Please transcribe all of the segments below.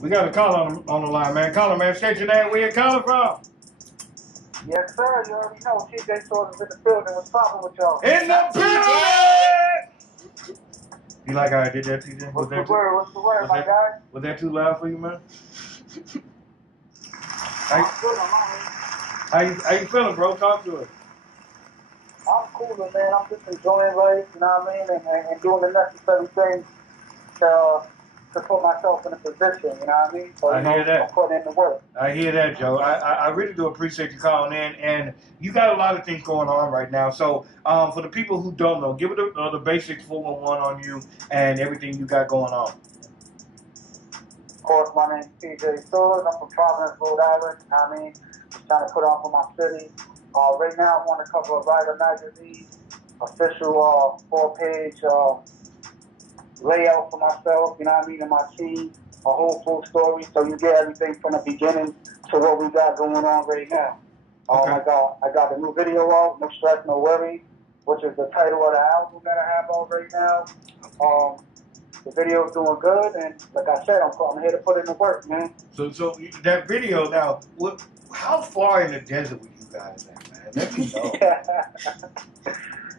We got a caller on the line, man. Caller, man. State your name. Where you calling from? Yes, sir. You already know. TJ Soares is in the building. What's poppin' with y'all? In the building! You like how I did that, TJ? What's the word, my guy? Was that too loud for you, man? I'm good. How you feeling, bro? Talk to us. I'm coolin', man. I'm just enjoying life, you know what I mean? And doing the necessary things to put myself in a position, you know what I mean? So, I hear that. I'm putting in the work. I hear that, Joe. I really do appreciate you calling in, and you got a lot of things going on right now. So, for the people who don't know, give it the basics 411 on you and everything you got going on. Of course, my name's TJ Soares. I'm from Providence, Rhode Island. You know what I mean? Just trying to put on for my city. Right now, I'm on the cover of Rider Magazine, official 4-page layout for myself, you know what I mean, and my team, a whole full story, so you get everything from the beginning to what we got going on right now. Okay. I got the new video out, No Stress, No Worry, which is the title of the album that I have out right now. The video's doing good, and like I said, I'm here to put in the work, man. So that video now, how far in the desert were you guys at, man? Let me know.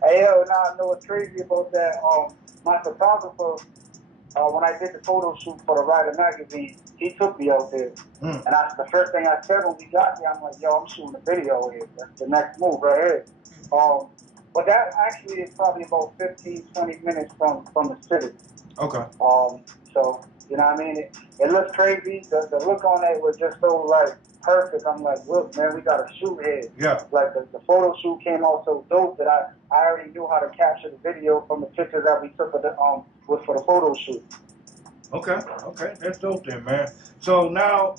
Hey, yo, now I know what's crazy about that. My photographer, when I did the photo shoot for the Rider Magazine, he took me out there. And the first thing I said when we got there, I'm like, yo, I'm shooting a video here. That's the next move right here. But that actually is probably about 15, 20 minutes from the city. Okay. So, you know what I mean? It looks crazy. The look on it was just so, like, perfect. I'm like, look, man, we got to shoot here. Yeah. Like, the photo shoot came out so dope that I already knew how to capture the video from the pictures that we took for the photo shoot. Okay, that's dope then, man. So now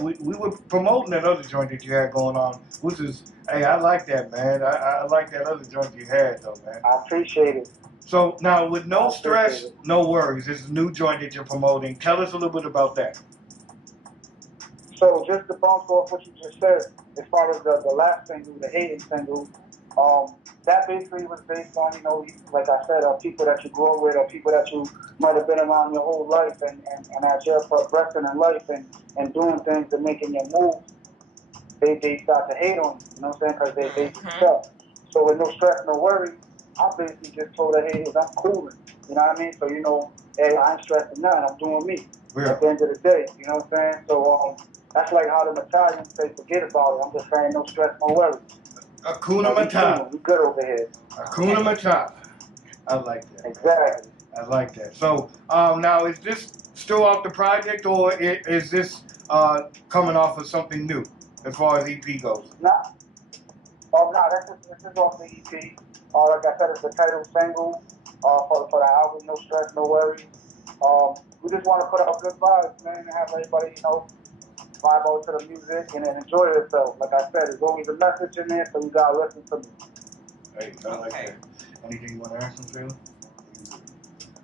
we were promoting that other joint that you had going on, which is, hey, I like that, man. I like that other joint you had, though, man. I appreciate it. So now with No Stress, No Worries, it's a new joint that you're promoting. Tell us a little bit about that. So just to bounce off what you just said, as far as the last single, the Hating single, that basically was based on, you know, like I said, people that you grew up with or people that you might have been around your whole life, and as you're progressing in life and doing things and making your moves, they start to hate on you, you know what I'm saying, because they suck. So with No Stress, No Worry, I basically just told the haters I'm cooling, you know what I mean? So, you know, hey, I ain't stressing none, I'm doing me at the end of the day, you know what I'm saying? So that's like how the Italians say, forget about it. I'm just saying, no stress, no worries. Hakuna Matata. We good over here. Hakuna Matata. I like that. Exactly. I like that. So now, is this still off the project, or is this coming off of something new as far as EP goes? Nah, this is off the EP. Like I said, it's the title single for the album, No Stress, No Worries. We just want to put out good vibes, man, and have everybody, you know, vibe out to the music and then enjoy yourself. Like I said, there's always a message in there, so you gotta listen to me. Hey, I like that. Anything you want to ask them, Shayla?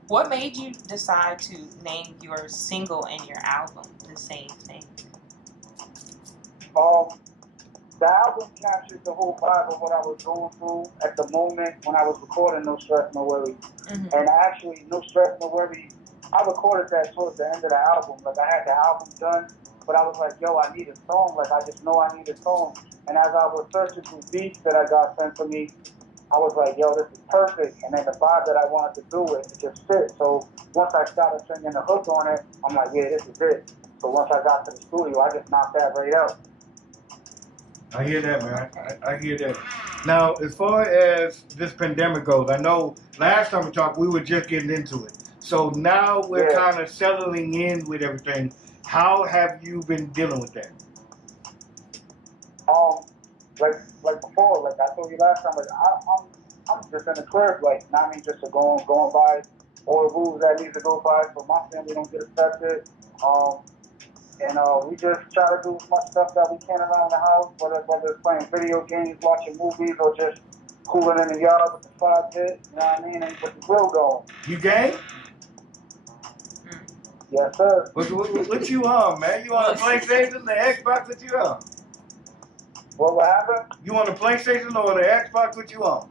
What made you decide to name your single and your album the same thing? The album captures the whole vibe of what I was going through at the moment when I was recording No Stress, No Worries. And actually, No Stress, No Worries, I recorded that towards the end of the album. Like, I had the album done, but I was like, yo, I need a song. Like, I just know I need a song. And as I was searching through beats that I got sent to me, I was like, yo, this is perfect. And then the vibe that I wanted to do it just fit. So once I started singing the hook on it, I'm like, yeah, this is it. So once I got to the studio, I just knocked that right out. I hear that, man. I hear that. Now, as far as this pandemic goes, I know last time we talked, we were just getting into it. So now we're kind of settling in with everything. How have you been dealing with that? Like before, like I told you last time, like I'm just in the crib, like, I mean, just going by all the rules that need to go by, so my family don't get affected. And we just try to do as much stuff that we can around the house, whether it's playing video games, watching movies, or just cooling in the yard with the fire pit, you know what I mean, and with the grill going. You game? Yes, sir. What you on, man? You on the PlayStation, the Xbox? What you on? What happened? You on the PlayStation or the Xbox? What you on?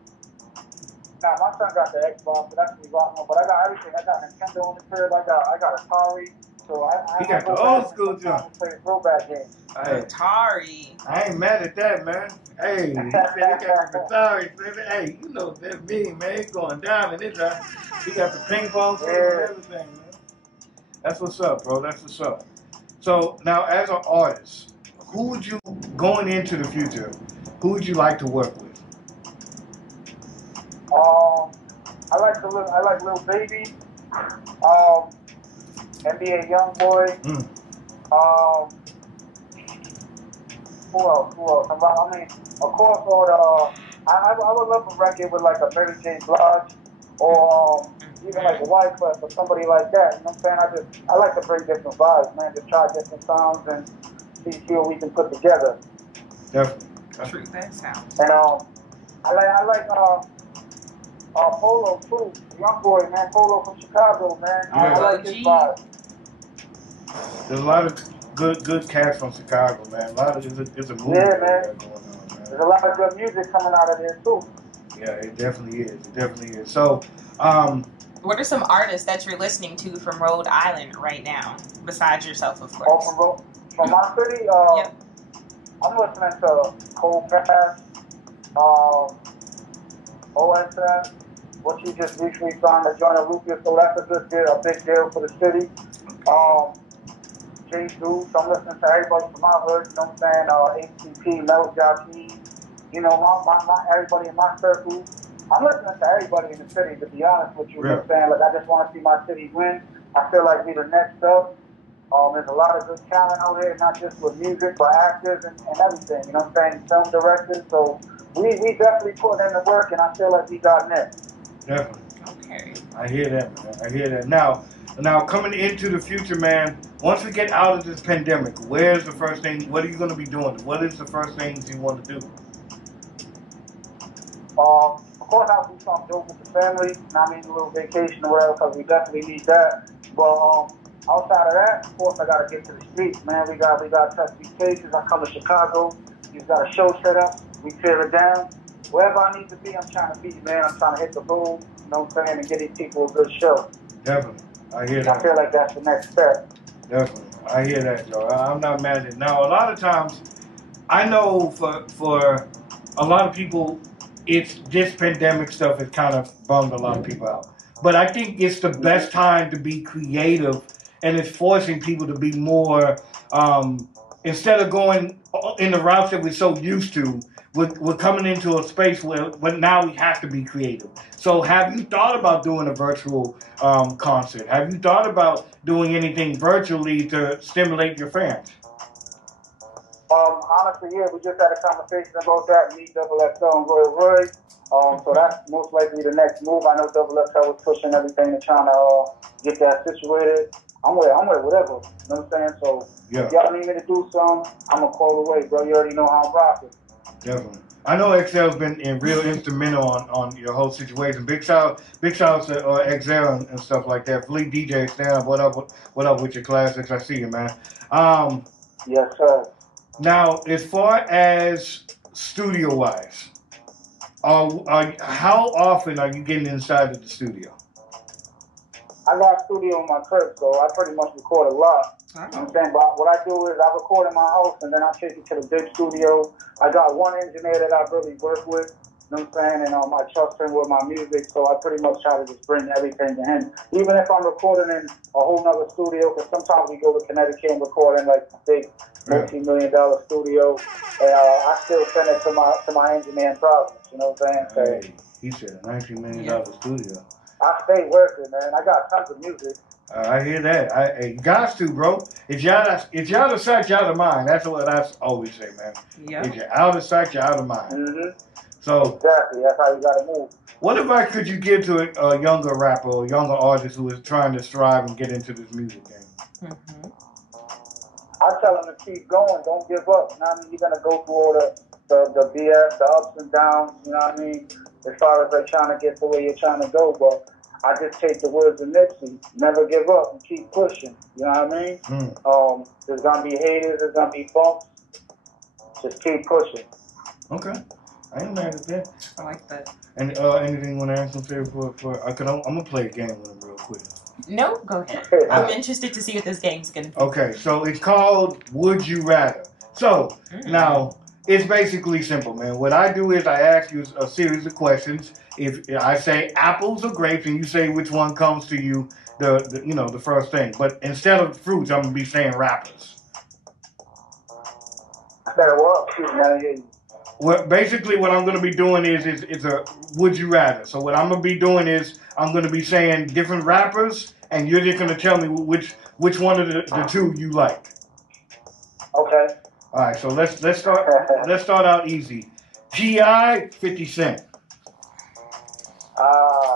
Nah, my son got the Xbox, but that's what he's rocking on. But I got everything. I got Nintendo on the crib. I got Atari, so I He got the go old back school and jump. sometimes play throwback games. Hey, Atari. I ain't mad at that, man. Hey, he said he got the guitar. He said, hey, you know that me, man. He's going down in his house. He got the ping pong table and everything, man. That's what's up, bro. That's what's up. So now, as an artist, who would you, going into the future, who would you like to work with? I like Lil Baby, NBA YoungBoy. Who else? I mean, of course, I would love a record with like a Mary J. Blige or even like a Wyclef or somebody like that. You know what I'm saying? I like to bring different vibes, man, to try different sounds and see what we can put together. Definitely. True, that sounds. And I like Polo too, young boy, man. Polo from Chicago, man. I like his vibe. There's a lot of good cats from Chicago, man. A lot of it's a movie man. Going on, man. There's a lot of good music coming out of there too. Yeah, it definitely is. It definitely is. So, what are some artists that you're listening to from Rhode Island right now, besides yourself, of course? Oh, from my city, yep. I'm listening to Cold Pass, OSF, what you just recently signed to Joyner Lucas, so that's a good deal, a big deal for the city. J. Deuce, I'm listening to everybody from my hood, you know what I'm saying? ACP, Mel Jockey, you know, everybody in my circle. I'm listening to everybody in the city, to be honest with you, you know what I'm saying? Like, I just want to see my city win. I feel like we're the next up. There's a lot of good talent out here, not just with music, but actors and everything, you know what I'm saying? Film directors, so we definitely put in the work, and I feel like we got next. Definitely. Okay. I hear that, man. I hear that. Now coming into the future, man, once we get out of this pandemic, where's the first thing, what are you going to be doing? What is the first things you want to do? Of course, I'll do something dope with the family, a little vacation or whatever, because we definitely need that. But outside of that, of course, I got to get to the streets, man. We got to test these cases. I come to Chicago. We've got a show set up. We tear it down. Wherever I need to be, I'm trying to be, man. I'm trying to hit the road, you know what I'm saying, and get these people a good show. Definitely. I hear that. I feel like that's the next step. Definitely. I hear that, Joe. I'm not mad at it. Now, a lot of times, I know for a lot of people, this pandemic stuff has kind of bummed a lot of people out. But I think it's the best time to be creative, and it's forcing people to be more, instead of going in the routes that we're so used to, we're coming into a space where now we have to be creative. So have you thought about doing a virtual concert? Have you thought about doing anything virtually to stimulate your fans? Honestly, yeah, we just had a conversation about that, me, Double XL, and Roy. So that's most likely the next move. I know Double XL was pushing everything and trying to get that situated. I'm with whatever. You know what I'm saying? So if y'all need me to do something, I'm going to call away, bro. You already know how I'm rocking. Definitely. I know XL's been real instrumental on your whole situation. Big shout to XL and stuff like that. Fleet DJ, stand up. What up with your classics? I see you, man. Yes, sir. Now, as far as studio-wise, how often are you getting inside of the studio? I got a studio in my crib, so I pretty much record a lot. You know what I'm saying? But what I do is I record in my house, and then I take it to the big studio. I got one engineer that I really work with, you know what I'm saying? And I trust him with my music, so I pretty much try to just bring everything to him. Even if I'm recording in a whole nother studio, because sometimes we go to Connecticut and record in like a big multi-million-dollar studio, and I still send it to my engineer in Providence, you know what I'm saying? Hey, he said a $19 million studio. I stay working, man. I got tons of music. I hear that. You got to, bro. It's y'all out of sight, y'all out of mind. That's what I always say, man. Yeah. If you're out of sight, you're out of mind. Mm-hmm. So exactly, that's how you got to move. What advice could you give to a younger rapper or younger artist who is trying to strive and get into this music game? Mm-hmm. I tell them to keep going. Don't give up. You know what I mean? You're gonna go through all the BS, the ups and downs. You know what I mean? As far as like trying to get to where you're trying to go, but I just take the words of Nipsey, never give up and keep pushing. You know what I mean? There's going to be haters, there's going to be bumps. Just keep pushing. Okay. I ain't mad at that. I like that. And anything you want to ask him for I'm going to play a game with him real quick. No, go ahead. I'm interested to see what this game's going to be. Okay, so it's called Would You Rather. So, now, it's basically simple, man. What I do is I ask you a series of questions. If I say apples or grapes, and you say which one comes to you, the first thing. But instead of fruits, I'm going to be saying rappers. Well, basically, what I'm going to be doing is a would you rather. So what I'm going to be doing is I'm going to be saying different rappers, and you're just going to tell me which one of the two you like. Okay. All right. So let's start out easy. T.I., 50 Cent.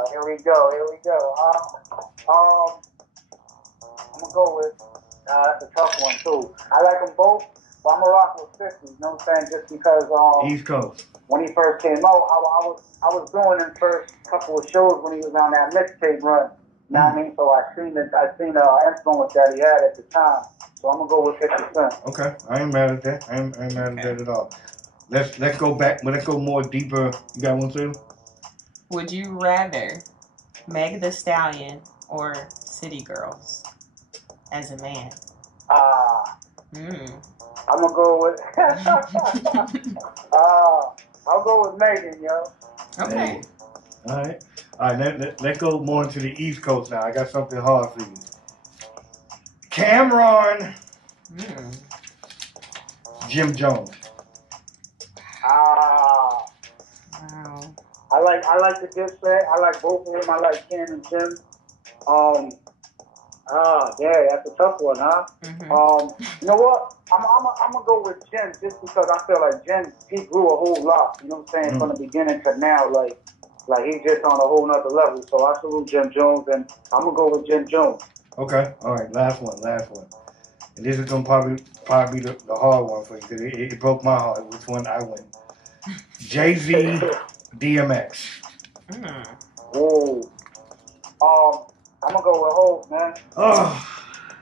Here we go. I'm gonna go with. That's a tough one too. I like them both. But I'm gonna rock with 50, you know what I'm saying? Just because East Coast. When he first came out, I was doing his first couple of shows when he was on that mixtape run. You know what I mean? So I seen the influence that he had at the time. So I'm gonna go with 50 Cent. Okay, I ain't mad at that. I ain't mad at that at all. Let's go back. Let's go more deeper. You got one too? Would you rather Meg the Stallion or City Girls as a man? I'm gonna go with. I'll go with Megan, yo. Okay. All right. Let's go more into the East Coast now. I got something hard for you. Cameron. Jim Jones. Wow. I like the good set. I like both of them. I like Ken and Jim. Yeah, that's a tough one, huh? You know what? I'm gonna go with Jim just because I feel like Jim, he grew a whole lot. You know what I'm saying? From the beginning to now, like he's just on a whole nother level. So I salute Jim Jones, and I'm gonna go with Jim Jones. Okay. All right. Last one. And this is gonna probably be the hard one for you because it broke my heart. Which one I win? Jay-Z, DMX. Ooh. I'm gonna go with Hov, man.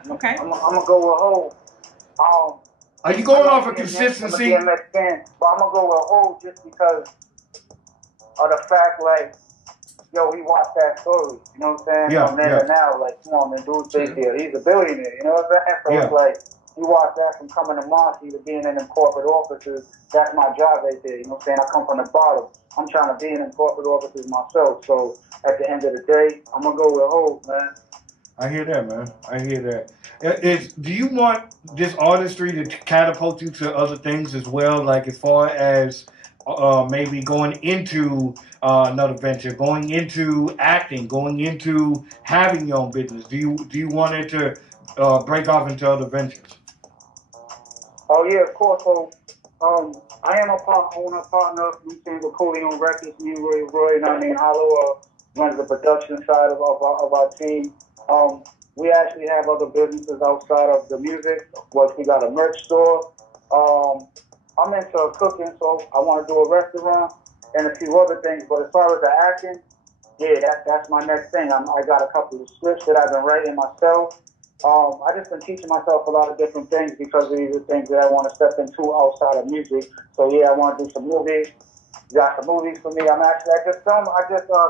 Okay. I'm gonna go with Hov. Are you going off of consistency? I'm a DMX fan, but I'm gonna go with Hov just because of the fact, like, yo, he watched that story. You know what I'm saying? Yeah. From then to now, like, come on, man, dude's big deal. He's a billionaire. You know what I'm saying? So it's like, you watch that from coming to Marcy to being in them corporate offices. That's my job right there. You know what I'm saying? I come from the bottom. I'm trying to be in them corporate offices myself. So at the end of the day, I'm gonna go with Hov, man. I hear that, man. I hear that. Do you want this artistry to catapult you to other things as well? Like as far as maybe going into another venture, going into acting, going into having your own business? Do you want it to break off into other ventures? Oh yeah, of course. So I am a partner of New Single Coleon Records, me and Roy, and I mean Hollow runs the production side of our team. We actually have other businesses outside of the music. Of course, we got a merch store. I'm into cooking, so I want to do a restaurant and a few other things. But as far as the acting, yeah, that's my next thing. I got a couple of scripts that I've been writing myself. I just been teaching myself a lot of different things because of these are things that I want to step into outside of music. So yeah, I want to do some movies. You got some movies for me. I just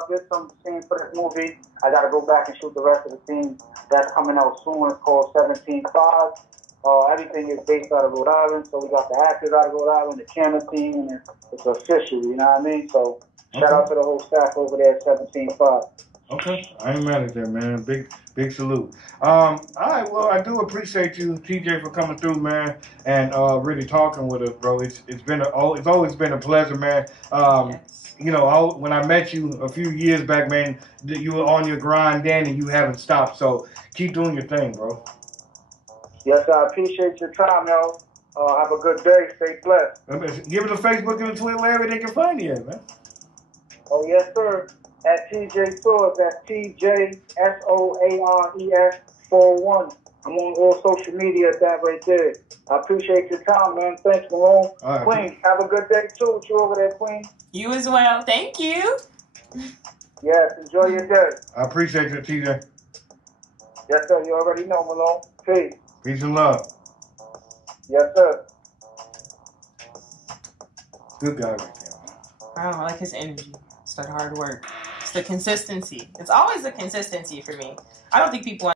did some scenes for this movie. I got to go back and shoot the rest of the scenes that's coming out soon. It's called 17-5. Everything is based out of Rhode Island. So we got the actors out of Rhode Island, the camera team, and it's official, you know what I mean? So shout out to the whole staff over there at 17-5. Okay, I ain't mad at that, man. Big salute. All right, well, I do appreciate you, TJ, for coming through, man, and really talking with us, bro. It's always been a pleasure, man. Yes. You know, when I met you a few years back, man, you were on your grind then, and you haven't stopped. So keep doing your thing, bro. Yes, I appreciate your time, yo. Have a good day. Stay blessed. Give it a Facebook and a Twitter wherever they can find you at, man. Oh, yes, sir. At TJ Soares, that's TJ SOARES 41. I'm on all social media at that right there. I appreciate your time, man. Thanks, Malone. Right, Queen, have a good day too. You over there, Queen? You as well. Thank you. Yes, enjoy your day. I appreciate you, TJ. Yes, sir. You already know, Malone. Peace. Peace and love. Yes, sir. Good guy right there. I like his energy. It's the hard work. It's the consistency. It's always the consistency for me. I don't think people